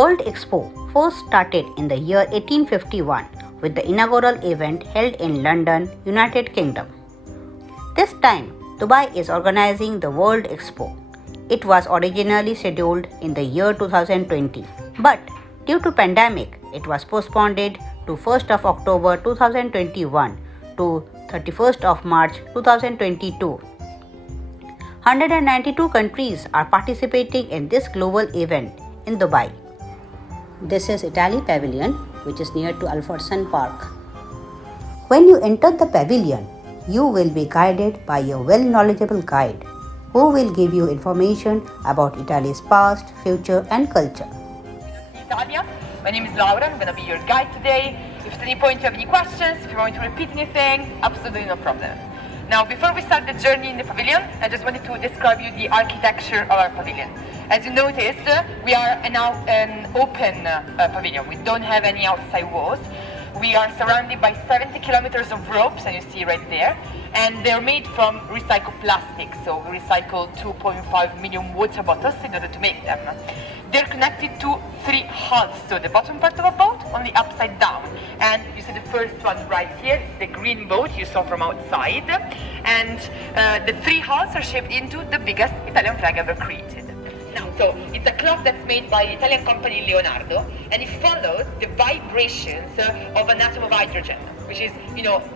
World Expo first started in the year 1851 with the inaugural event held in London, United Kingdom. This time, Dubai is organizing the World Expo. It was originally scheduled in the year 2020, but due to pandemic, it was postponed to 1st of October 2021 to 31st of March 2022. 192 countries are participating in this global event in Dubai. This is Italy Pavilion, which is near to Alfredson Park. When you enter the pavilion, you will be guided by a well-knowledgeable guide who will give you information about Italy's past, future and culture. Italia. My name is Laura, I'm going to be your guide today. If at any point you have any questions, if you want to repeat anything, absolutely no problem. Now, before we start the journey in the pavilion, I just wanted to describe you the architecture of our pavilion. As you noticed, we are now an open pavilion. We don't have any outside walls. We are surrounded by 70 kilometers of ropes, and you see right there, and they're made from recycled plastic. So we recycle 2.5 million water bottles in order to make them. They're connected to 3 hulls, so the bottom part of a boat only upside down. And you see the first one right here, it's the green boat you saw from outside. And the 3 hulls are shaped into the biggest Italian flag ever created. Now, so it's a clock that's made by the Italian company Leonardo, and it follows the vibrations of an atom of hydrogen, which is,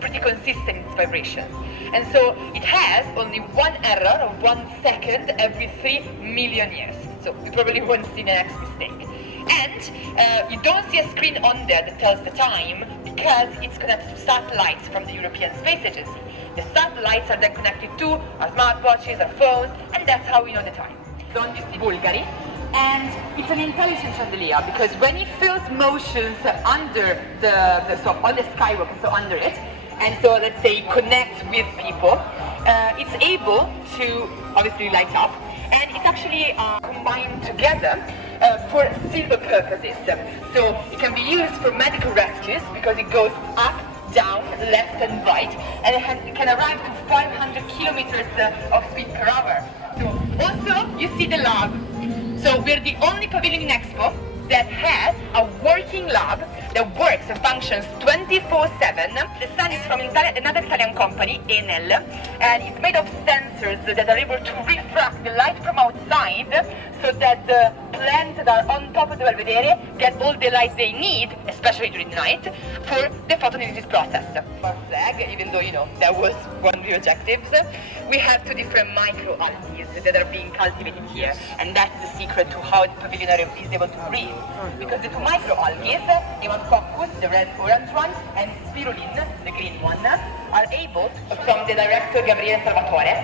pretty consistent in its vibrations. And so it has only one error of 1 second every 3 million years. So you probably won't see the next mistake. And you don't see a screen on there that tells the time because it's connected to satellites from the European Space Agency. The satellites are then connected to our smartwatches, our phones, and that's how we know the time. Don't you see Bulgari? And it's an intelligent chandelier because when it feels motions under so on the skywalk, so under it, and so let's say connect with people, it's able to obviously light up, and it's actually combined together for silver purposes. So it can be used for medical rescues because it goes up, down, left and right, and it can arrive to 500 kilometers of speed per hour. So also you see the lab. So we're the only Pavilion Expo that has a working lab that works and functions 24/7. The sun is from another Italian company, Enel, and it's made of sensors that are able to refract the light from outside so that the plants that are on top of the Belvedere get all the light they need, especially during the night, for the photosynthesis process. Our flag, even though, that was one of the objectives, we have 2 different microalgae that are being cultivated here, and that's the secret to how the pavilion is able to breathe. Because the 2 microalgae, Pneumococcus, the red-orange one, and spirulina, the green one, are able, from the director Gabriele Salvatore,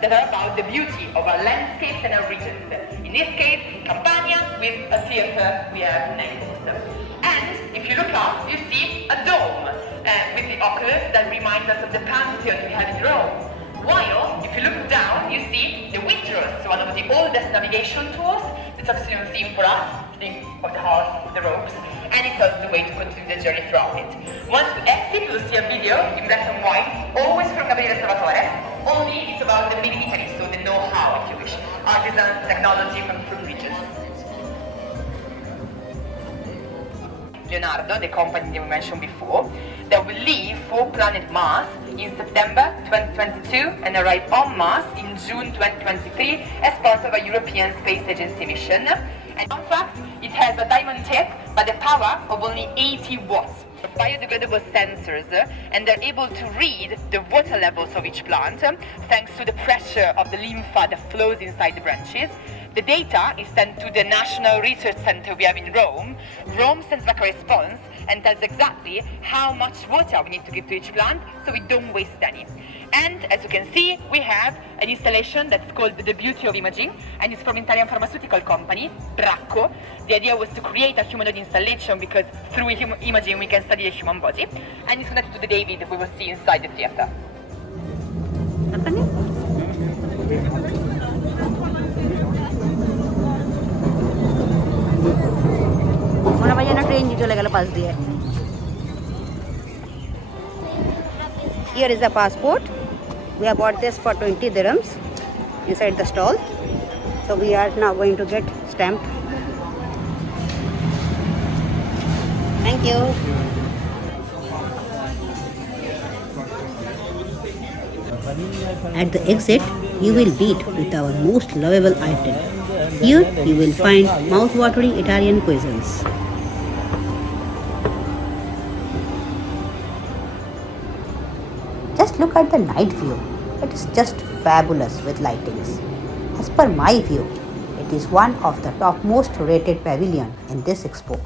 that are about the beauty of our landscapes and our regions. In this case, Campania, with a theater we have next. And if you look up, you see a dome with the oculus that reminds us of the Pantheon we have in Rome. While, if you look down, you see the Windrose, one of the oldest navigation tools. That's obviously a theme for us, think of the horse with the ropes, and it's also the way to continue the journey throughout it. Once we exit, you'll see a video in black and white, always from Gabriele Salvatore, only it's about the made in Italy, so the know-how, if you wish, artisans, technology from regions. Leonardo, the company that we mentioned before, that will leave for planet Mars in September 2022 and arrive on Mars in June 2023 as part of a European Space Agency mission. And in fact, it has a diamond tip, but the power of only 80 watts. Biodegradable sensors, and they're able to read the water levels of each plant thanks to the pressure of the lymph that flows inside the branches. The data is sent to the National Research Center we have in Rome. Rome sends back a response and tells exactly how much water we need to give to each plant so we don't waste any. And as you can see, we have an installation that's called The Beauty of Imaging, and it's from an Italian pharmaceutical company, Bracco. The idea was to create a humanoid installation because through imaging we can study the human body, and it's connected to the David we will see inside the theater. Here is the passport. We have bought this for 20 dirhams inside the stall. So we are now going to get stamped. Thank you. At the exit, you will meet with our most lovable item. Here, you will find mouth-watering Italian cuisines. Just look at the night view. It is just fabulous with lightings. As per my view, it is one of the topmost rated pavilion in this expo.